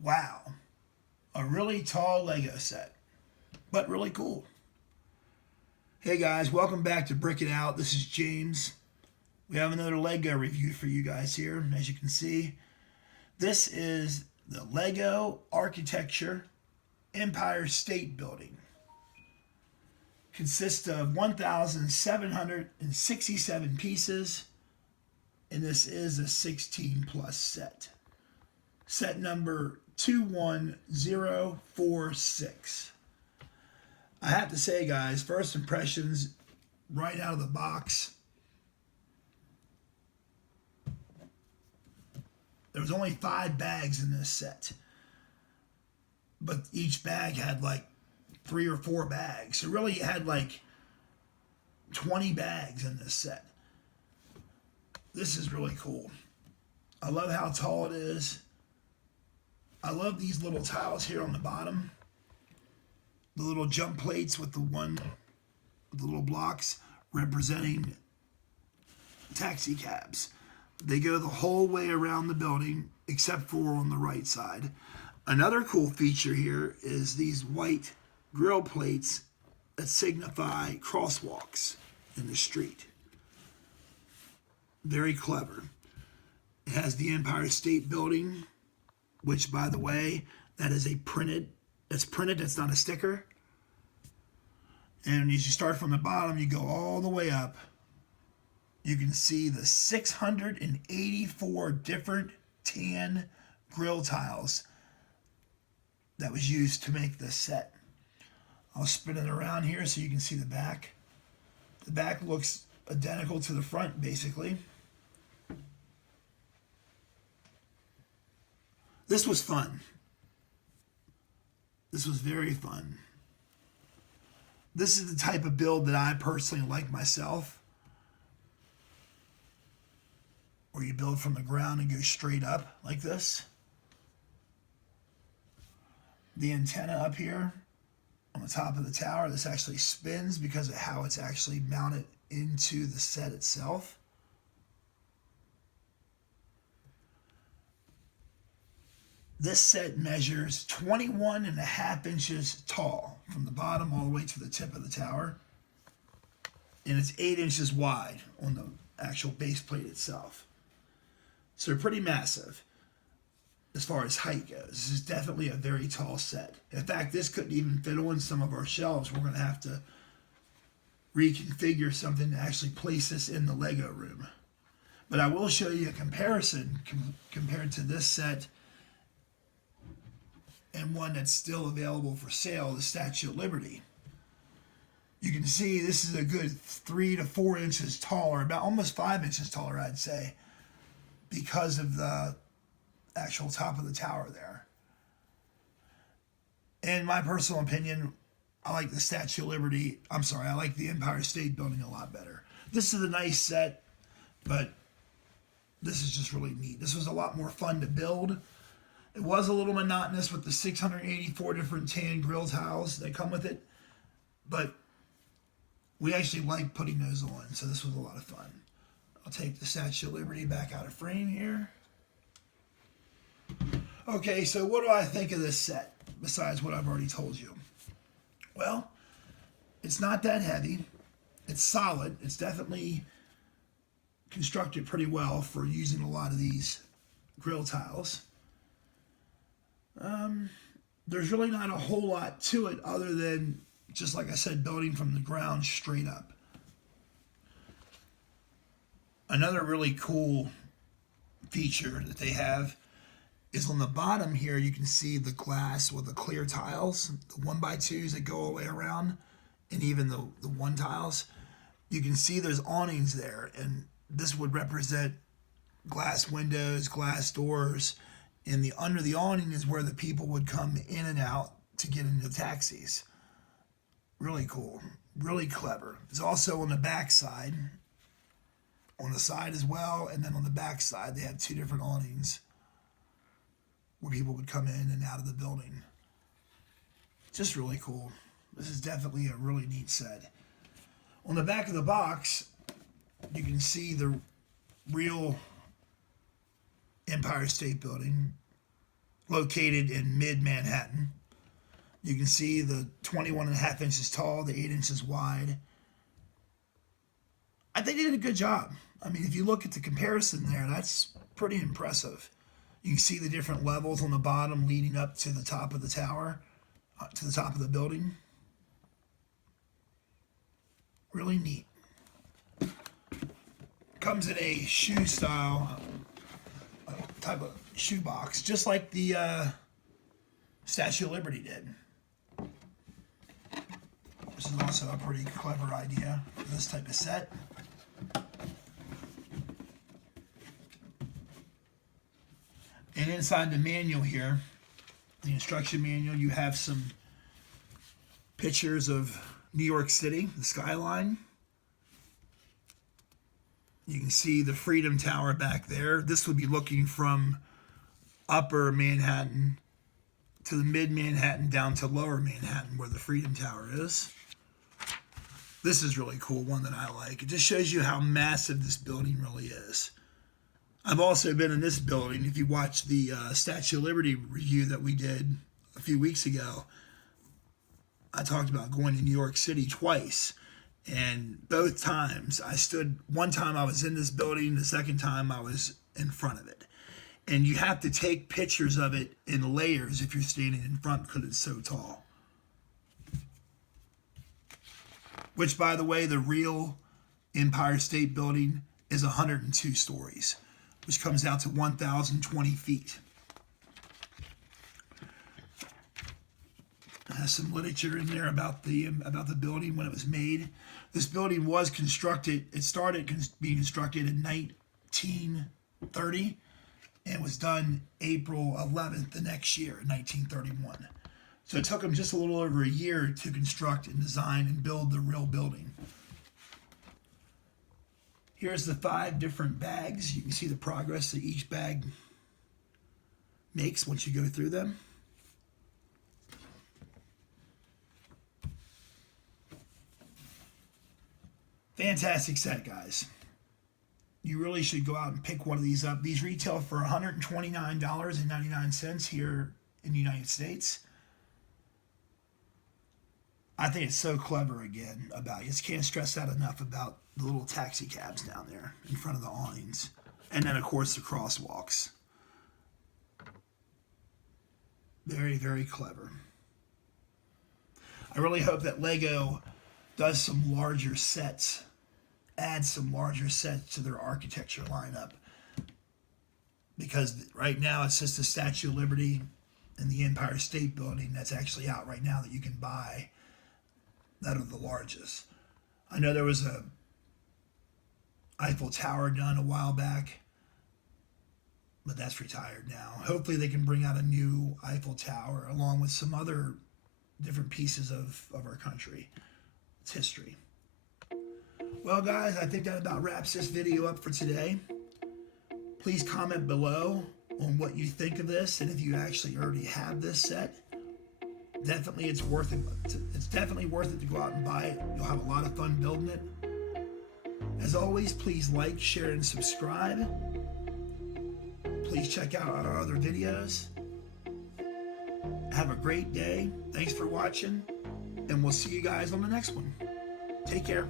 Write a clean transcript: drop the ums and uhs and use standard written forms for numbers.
Wow, a really tall Lego set, but really cool. Hey guys, welcome back to Brick It Out. This is James. We have another Lego review for you guys here. As you can see, this is the Lego Architecture Empire State Building. Consists of 1,767 pieces, and this is a 16 plus set. Set number 21046. I have to say, guys, first impressions right out of the box. There was only 5 bags in this set, but each bag had like 3 or 4 bags. So really, it had like 20 bags in this set. This is really cool. I love how tall it is. I love these little tiles here on the bottom. The little jump plates with the little blocks representing taxi cabs. They go the whole way around the building except for on the right side. Another cool feature here is these white grill plates that signify crosswalks in the street. Very clever. It has the Empire State Building, which, by the way, that is that's printed, that's not a sticker. And as you start from the bottom, you go all the way up. You can see the 684 different tan grill tiles that was used to make this set. I'll spin it around here so you can see the back. The back looks identical to the front, basically. This was fun. This was very fun. This is the type of build that I personally like myself, where you build from the ground and go straight up like this. The antenna up here on the top of the tower, this actually spins because of how it's actually mounted into the set itself. This set measures 21 and a half inches tall from the bottom all the way to the tip of the tower. And it's 8 inches wide on the actual base plate itself. So they're pretty massive as far as height goes. This is definitely a very tall set. In fact, this couldn't even fit on some of our shelves. We're going to have to reconfigure something to actually place this in the Lego room. But I will show you a comparison compared to this set and one that's still available for sale, the Statue of Liberty. You can see this is a good 3 to 4 inches taller, about almost 5 inches taller, I'd say, because of the actual top of the tower there. In my personal opinion, I like the Statue of Liberty. I like the Empire State Building a lot better. This is a nice set, but this is just really neat. This was a lot more fun to build. It was a little monotonous with the 684 different tan grill tiles that come with it, but we actually like putting those on, so this was a lot of fun. I'll take the Statue of Liberty back out of frame here. Okay, so what do I think of this set, besides what I've already told you? Well, it's not that heavy. It's solid. It's definitely constructed pretty well for using a lot of these grill tiles. There's really not a whole lot to it other than, just like I said, building from the ground straight up. Another really cool feature that they have is on the bottom here, you can see the glass with the clear tiles, the 1x2s that go all the way around, and even the 1 tiles. You can see there's awnings there, and this would represent glass windows, glass doors, and under the awning is where the people would come in and out to get into taxis. Really cool, really clever. It's also on the back side, on the side as well, and then on the back side they have 2 different awnings where people would come in and out of the building. Just really cool. This is definitely a really neat set. On the back of the box, you can see the real Empire State Building located in mid-Manhattan. You can see the 21.5 inches tall, the 8 inches wide. I think they did a good job. I mean, if you look at the comparison there, that's pretty impressive. You can see the different levels on the bottom leading up to the top of the tower, to the top of the building. Really neat. Comes in a shoe style type of shoe box, just like the Statue of Liberty did. This is also a pretty clever idea for this type of set. And inside the manual here, the instruction manual, you have some pictures of New York City, the skyline. You can see the Freedom Tower back there. This would be looking from upper Manhattan to the mid-Manhattan down to lower Manhattan where the Freedom Tower is. This is really cool, one that I like. It just shows you how massive this building really is. I've also been in this building. If you watch the Statue of Liberty review that we did a few weeks ago, I talked about going to New York City twice. And both times I stood, one time I was in this building, the second time I was in front of it. And you have to take pictures of it in layers if you're standing in front because it's so tall. Which, by the way, the real Empire State Building is 102 stories, which comes out to 1,020 feet. It has some literature in there about the building when it was made. This building was constructed, it started being constructed in 1930 and was done April 11th the next year, 1931. So it took them just a little over a year to construct and design and build the real building. Here's the 5 different bags. You can see the progress that each bag makes once you go through them. Fantastic set, guys. You really should go out and pick one of these up. These retail for $129.99 here in the United States. I think it's so clever, again, about you. Just can't stress that enough about the little taxi cabs down there in front of the awnings. And then, of course, the crosswalks. Very, very clever. I really hope that Lego does some larger sets, adds some larger sets to their architecture lineup. Because right now it's just the Statue of Liberty and the Empire State Building that's actually out right now that you can buy that are the largest. I know there was a Eiffel Tower done a while back, but that's retired now. Hopefully they can bring out a new Eiffel Tower along with some other different pieces of our country. It's history. Well, guys, I think that about wraps this video up for today. Please comment below on what you think of this, and if you actually already have this set. Definitely it's worth it. It's definitely worth it to go out and buy it. You'll have a lot of fun building it. As always, please like, share, and subscribe. Please check out our other videos. Have a great day. Thanks for watching, and we'll see you guys on the next one. Take care.